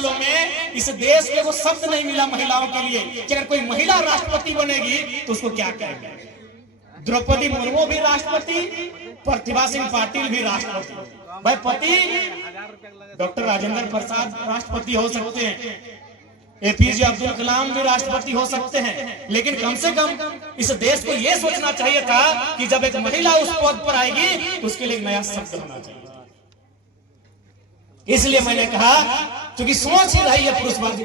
सालों में इस देश में वो शब्द नहीं मिला महिलाओं के लिए कि अगर कोई महिला राष्ट्रपति बनेगी तो उसको क्या कहेंगे। द्रौपदी मुर्मू भी राष्ट्रपति, प्रतिभा सिंह पाटिल भी राष्ट्रपति। भाई पति डॉक्टर राजेंद्र प्रसाद राष्ट्रपति हो सकते हैं, एपीजे अब्दुल कलाम भी राष्ट्रपति हो सकते हैं, लेकिन कम से कम इस देश को यह सोचना चाहिए था कि जब एक महिला उस पद पर आएगी तो उसके लिए एक नया शब्द होना चाहिए। इसलिए मैंने कहा क्योंकि सोच ही रही है पुरुषवादी।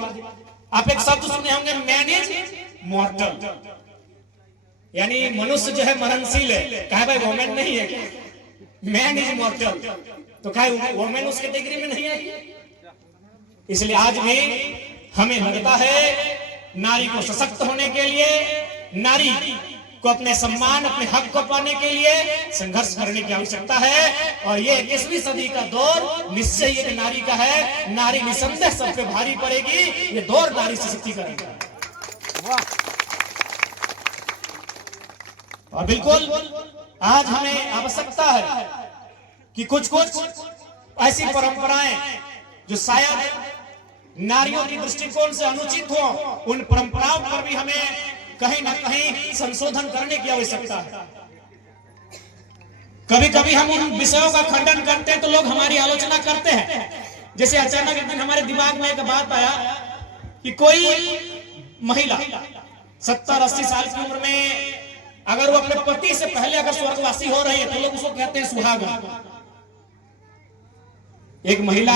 आप एक शब्द सुने होंगे, मैन इज मॉर्टल, यानी मनुष्य जो है मरणशील है। कहा भाई वोमेन नहीं है, मैन इज मॉर्टल, तो कहा वोमेन उस कैटेगरी में नहीं है। इसलिए आज भी हमें लगता है नारी को सशक्त होने के लिए, नारी को अपने सम्मान, अपने हक को पाने के लिए संघर्ष करने की आवश्यकता है। और ये 21वीं सदी का दौर निश्चय एक नारी का है। नारी निसंदेह सब पे भारी पड़ेगी। ये दौर नारी सशक्तिकरण का। और बिल्कुल आज हमें आवश्यकता है कि कुछ ऐसी परंपराएं जो शायद नारियों की दृष्टिकोण से अनुचित हो, उन परंपराओं पर भी हमें कहीं ना कहीं संशोधन करने की आवश्यकता है। कभी कभी हम उन विषयों का खंडन करते हैं तो लोग हमारी आलोचना करते हैं। जैसे अचानक एक दिन हमारे दिमाग में एक बात आया कि कोई महिला 70-80 साल की उम्र में अगर वो अपने पति से पहले अगर स्वर्गवासी हो रही है तो लोग उसको कहते हैं सुहागन। एक महिला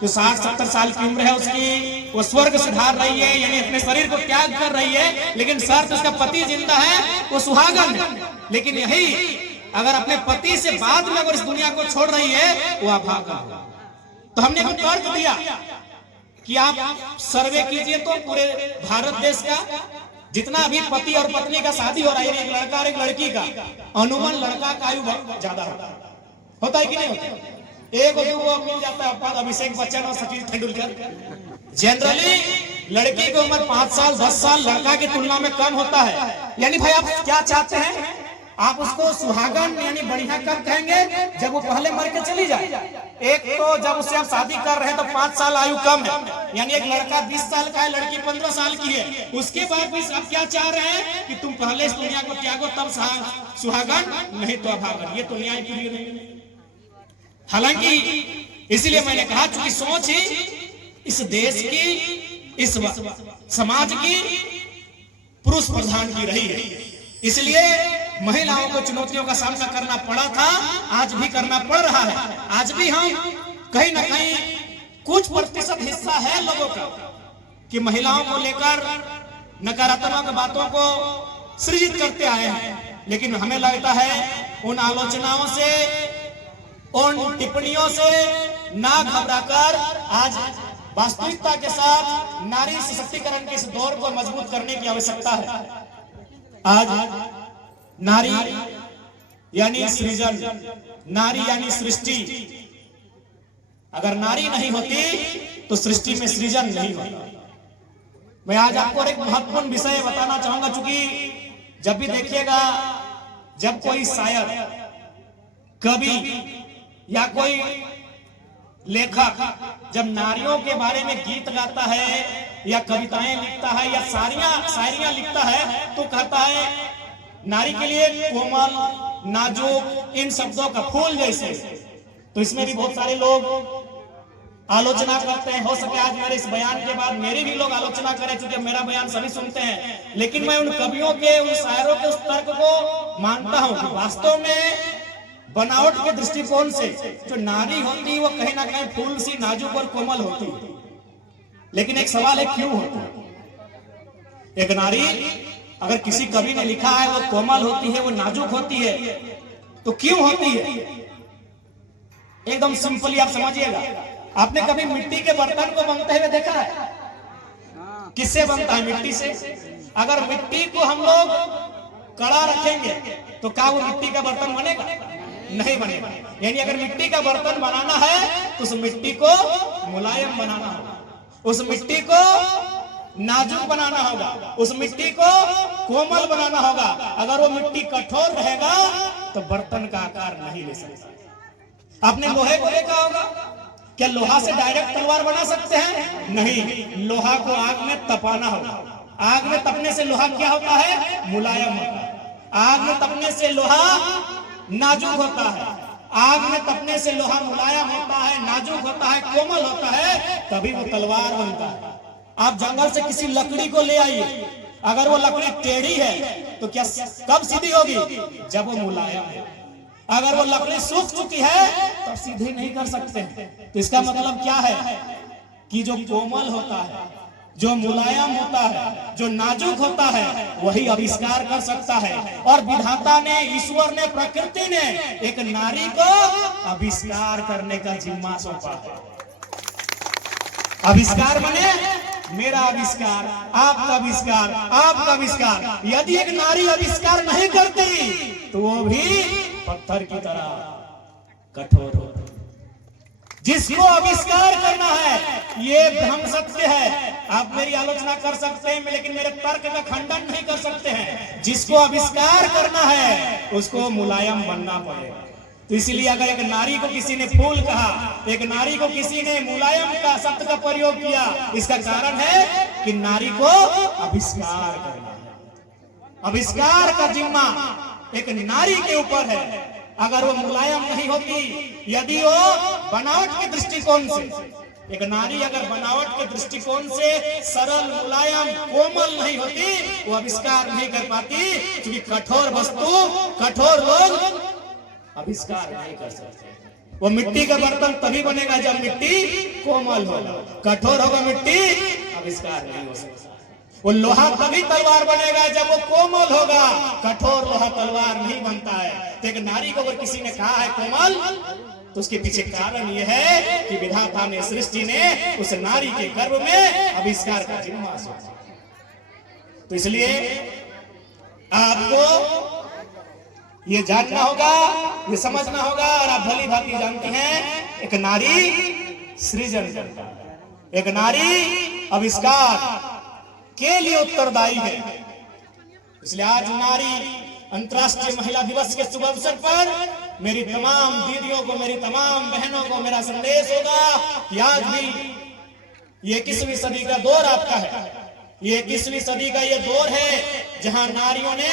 जो 60-70 साल की उम्र है उसकी, वो स्वर्ग सिधार रही है, यानी अपने शरीर को त्याग कर रही है, लेकिन शर्त उसका पति जिंदा है, वो सुहागन है। लेकिन यही अगर अपने पति से बाद में अगर इस दुनिया को छोड़ रही है वो अभागा। तो हमने को तर्क दिया कि आप सर्वे कीजिए तो पूरे भारत देश का जितना अभी पति और पत्नी का शादी हो रहा है, एक लड़का और एक लड़की का, अनुमान लड़का का आयु ज्यादा होता है कि नहीं होता? एक मिल जाता है अभिषेक बच्चन और सचिन तेंदुलकर। जनरली लड़की की उम्र 5 साल 10 साल लड़का की तुलना में कम होता है। यानी भाई आप क्या चाहते हैं? आप उसको सुहागन यानी बढ़िया कब कहेंगे? जब वो पहले मर के चली जाए। एक तो जब उससे आप शादी कर रहे हैं तो 5 साल आयु कम है, यानी एक लड़का 20 साल का है, लड़की 15 साल की है। उसके बाद भी आप क्या चाह रहे हैं कि तुम पहले इस दुनिया को त्यागो तब सुहागन, नहीं तो अभागन। ये तो न्याय प्रिय नहीं। हालांकि इसलिए मैंने कहा चूंकि सोच ही इस देश की, इस समाज की पुरुष प्रधान की रही है, इसलिए महिलाओं को चुनौतियों का सामना करना पड़ा था, आज भी करना पड़ रहा है। आज भी हम कहीं ना कहीं कुछ प्रतिशत हिस्सा है लोगों का कि महिलाओं को लेकर नकारात्मक बातों को सृजित करते आए हैं। लेकिन हमें लगता है उन आलोचनाओं से, उन टिप्पणियों से ना घबराकर आज वास्तविकता के साथ नारी सशक्तिकरण के इस दौर को मजबूत करने की आवश्यकता है। आज नारी यानी सृजन, नारी यानी सृष्टि। अगर नारी नहीं होती तो सृष्टि में सृजन नहीं होता। मैं आज आपको एक महत्वपूर्ण विषय बताना चाहूंगा, क्योंकि जब भी देखिएगा, जब कोई शायर, कवि या कोई लेखक जब नारियों के बारे में गीत गाता है या कविताएं लिखता है या शायरियां लिखता है तो कहता है नारी के लिए कोमल, नाजुक, इन शब्दों का फूल जैसे। तो इसमें भी बहुत सारे लोग आलोचना करते हैं। हो सके आज मेरे इस बयान के बाद मेरी भी लोग आलोचना करें, क्योंकि मेरा बयान सभी सुनते हैं। लेकिन मैं उन कवियों के, उन शायरों के उस तर्क को मानता हूं कि वास्तव में बनावट के दृष्टिकोण से जो नारी होती है वो कहीं ना कहीं फूल सी नाजुक और कोमल होती है। लेकिन एक सवाल है, क्यों होती है? एक नारी, अगर किसी कवि ने लिखा है वो कोमल होती है, वो नाजुक होती है, तो क्यों होती है? एकदम सिंपली आप समझिएगा। आपने कभी मिट्टी के बर्तन को बनते हुए देखा है? किससे बनता है? मिट्टी से। अगर मिट्टी को हम लोग कड़ा रखेंगे तो क्या वो मिट्टी का बर्तन बनेगा? नहीं बनेगा। यानी अगर मिट्टी का बर्तन बनाना है तो उस मिट्टी को मुलायम बनाना होगा, उस मिट्टी को नाजुक बनाना होगा, उस मिट्टी को कोमल बनाना होगा। अगर वो मिट्टी कठोर रहेगा तो बर्तन का आकार नहीं ले सकता। आपने लोहे को देखा होगा, क्या लोहा से डायरेक्ट तलवार बना सकते हैं? नहीं, लोहा को आग में तपाना होगा। आग में तपने से लोहा क्या होता है? मुलायम होता है। आग में तपने से लोहा नाजुक होता है। आग में तपने से लोहा मुलायम होता है, नाजुक होता है, कोमल होता है, तभी वो तलवार बनता है। आप जंगल से किसी लकड़ी को ले आइए, अगर वो लकड़ी टेढ़ी है तो क्या कब सीधी होगी? जब वो मुलायम है। अगर वो लकड़ी सूख चुकी है तब सीधी नहीं कर सकते। तो इसका मतलब क्या है कि जो कोमल होता है, जो मुलायम होता है, जो नाजुक होता है, वही आविष्कार कर सकता है। और विधाता ने, ईश्वर ने, प्रकृति ने एक नारी को आविष्कार करने का जिम्मा सौंपा है। आविष्कार माने मेरा आविष्कार, आपका आविष्कार, आपका आविष्कार। यदि एक नारी आविष्कार नहीं करती तो वो भी पत्थर की तरह कठोर होती। जिसको आविष्कार करना है, ये ब्रह्म सत्य है। आप मेरी आलोचना कर सकते हैं लेकिन मेरे तर्क का खंडन नहीं कर सकते हैं। जिसको आविष्कार करना है उसको मुलायम बनना पड़ेगा। तो इसलिए अगर एक नारी को किसी ने फूल कहा, एक नारी को किसी ने मुलायम का शब्द का प्रयोग किया, इसका कारण है कि नारी को आविष्कार करना है। आविष्कार का जिम्मा एक नारी के ऊपर है। अगर वो मुलायम नहीं होती, यदि वो बनावट के दृष्टिकोण से, एक नारी अगर बनावट के दृष्टिकोण से सरल, मुलायम, कोमल नहीं होती, वो आविष्कार नहीं कर पाती। क्योंकि कठोर वस्तु, कठोर लोग आविष्कार नहीं कर सकते। वो मिट्टी का बर्तन तभी बनेगा जब मिट्टी कोमल होगा। कठोर होगा मिट्टी, आविष्कार नहीं हो सकता। वो लोहा तभी तलवार बनेगा जब वो कोमल होगा। कठोर लोहा तलवार नहीं बनता है। तो एक नारी को अगर किसी ने कहा है कोमल, तो उसके पीछे कारण यह है कि विधाता ने, सृष्टि ने उस नारी के गर्भ में आविष्कार का जिम्मा सौंपा। तो इसलिए आपको ये जानना होगा, ये समझना होगा। और आप भली भांति जानते हैं, एक नारी सृजन करता है, एक नारी आविष्कार के लिए उत्तरदायी है। इसलिए आज नारी अंतर्राष्ट्रीय महिला दिवस के शुभ अवसर पर मेरी तमाम दीदियों को, मेरी तमाम बहनों को मेरा संदेश होगा कि आज भी ये 21वीं सदी का दौर आपका है। ये 21वीं सदी का ये दौर है जहां नारियों ने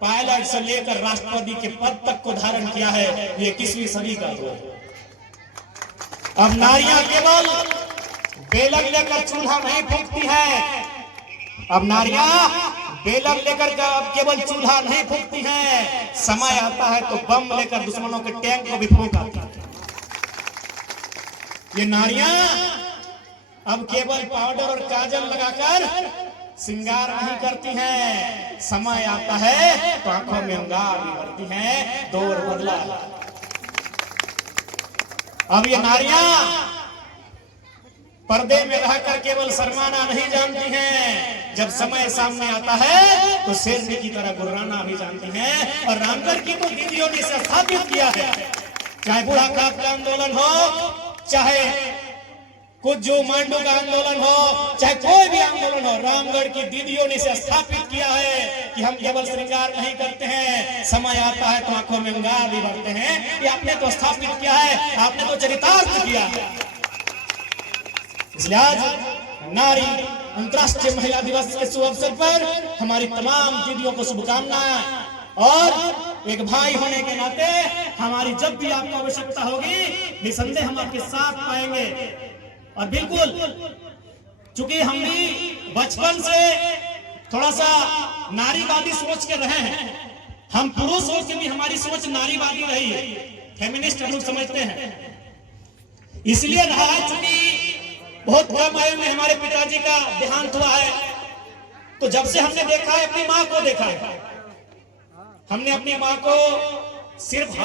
पायलट से लेकर राष्ट्रपति के पद तक को धारण किया है। ये 21वीं सदी का दौर। अब नारियां केवल बेलक लेकर चूल्हा नहीं फूंकती है। अब नारियां बेलक लेकर केवल चूल्हा नहीं फूंकती हैं। समय आता है तो बम लेकर दुश्मनों के टैंक को भी फूंक आती है। ये नारियां अब केवल पाउडर और काजल लगाकर श्रृंगार नहीं करती हैं। समय आता है तो आंखों में अंगार भी भरती हैं। दौर बदला। अब ये नारियां पर्दे में रहकर केवल शर्माना नहीं जानती हैं। जब समय सामने आता है तो शेरनी की तरह गुर्राना भी जानती हैं। और रामगढ़ की तो दीदियों ने स्थापित किया है। चाहे बूढ़ा खाप का आंदोलन हो, चाहे कुछ जो मांडू का आंदोलन हो, चाहे कोई भी आंदोलन हो, रामगढ़ की दीदियों ने इसे स्थापित किया है कि हम केवल श्रृंगार नहीं करते हैं। समय आता है तो आंखों में अंगार भी भरते हैं। ये आपने तो स्थापित किया है, आपने तो चरितार्थ किया है। इसलिए आज नारी अंतर्राष्ट्रीय महिला दिवस के शुभ अवसर पर हमारी तमाम दीदियों को शुभकामनाएं। और एक भाई होने के नाते हमारी जब भी आपको आवश्यकता होगी, निसंदेह हम आपके साथ पाएंगे। और बिल्कुल, चूंकि हम भी बचपन से थोड़ा सा नारीवादी सोच के रहे हैं, हम पुरुष हो के भी हमारी सोच नारीवादी रही है, फेमिनिस्ट हम लोग समझते हैं। इसलिए रहा है चूंकि बहुत कम आयु में हमारे पिताजी का देहांत हुआ है। तो जब से हमने देखा है, अपनी माँ को देखा है, हमने अपनी माँ को सिर्फ